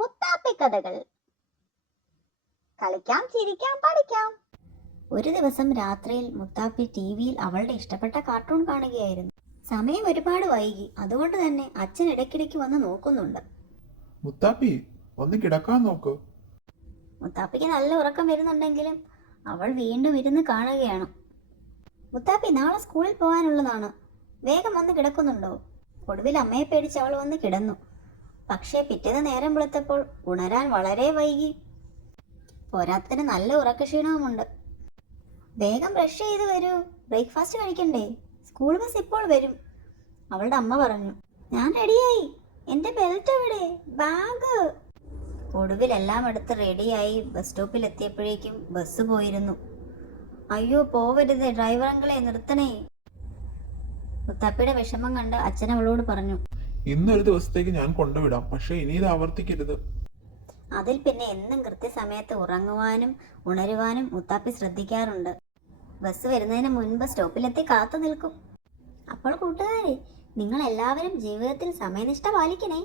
മുത്താപ്പി കഥകൾ. കളിക്കാം, ചിരിക്കാം, പഠിക്കാം. ഒരു ദിവസം രാത്രിയിൽ മുത്താപ്പി ടിവിയിൽ അവളുടെ ഇഷ്ടപ്പെട്ട കാർട്ടൂൺ കാണുകയായിരുന്നു. സമയം ഒരുപാട് വൈകി, അതുകൊണ്ട് തന്നെ അച്ഛൻ ഇടയ്ക്കിടയ്ക്ക് വന്ന് നോക്കുന്നുണ്ട്. മുത്താപ്പി ഒന്ന് കിടക്കാൻ നോക്ക്. മുത്താപ്പിക്ക് നല്ല ഉറക്കം വരുന്നുണ്ടെങ്കിലും അവൾ വീണ്ടും ഇരുന്ന് കാണുകയാണ്. മുത്താപ്പി നാളെ സ്കൂളിൽ പോകാനുള്ളതാണ്, വേഗം വന്ന് കിടക്കുന്നുണ്ടോ? ഒടുവിൽ അമ്മയെ പേടിച്ച് അവൾ വന്ന് കിടന്നു. പക്ഷേ പിറ്റേന്ന് നേരം വെളുത്തപ്പോൾ ഉണരാൻ വളരെ വൈകി. പോരാത്തിന് നല്ല ഉറക്കക്ഷീണവുമുണ്ട്. വേഗം ബ്രഷ് ചെയ്ത് വരൂ, ബ്രേക്ക്ഫാസ്റ്റ് കഴിക്കണ്ടേ, സ്കൂൾ ബസ് ഇപ്പോൾ വരും, അവളുടെ അമ്മ പറഞ്ഞു. ഞാൻ റെഡിയായി, എൻ്റെ ബെൽറ്റ് എവിടെ, ബാഗ്? ഒടുവിൽ എല്ലാം എടുത്ത് റെഡിയായി ബസ് സ്റ്റോപ്പിൽ എത്തിയപ്പോഴേക്കും ബസ് പോയിരുന്നു. അയ്യോ പോവരുത്, ഡ്രൈവർ അങ്കിളെ നിർത്തണേ. മുത്താപ്പിയുടെ വിഷമം കണ്ട് അച്ഛൻ അവളോട് പറഞ്ഞു. ഇന്നൊരു ദിവസത്തേക്ക് ഞാൻ കൊണ്ടുവിടാം, പക്ഷെ ഇനി ഇത് ആവർത്തിക്കരുത്. അതിൽ പിന്നെ എന്നും കൃത്യസമയത്ത് ഉറങ്ങുവാനും ഉണരുവാനും മുത്താപ്പി ശ്രദ്ധിക്കാറുണ്ട്. ബസ് വരുന്നതിന് മുൻപ് സ്റ്റോപ്പിലെത്തി കാത്തു നിൽക്കും. അപ്പോൾ കൂട്ടുകാരെ, നിങ്ങൾ എല്ലാവരും ജീവിതത്തിൽ സമയനിഷ്ഠ പാലിക്കണേ.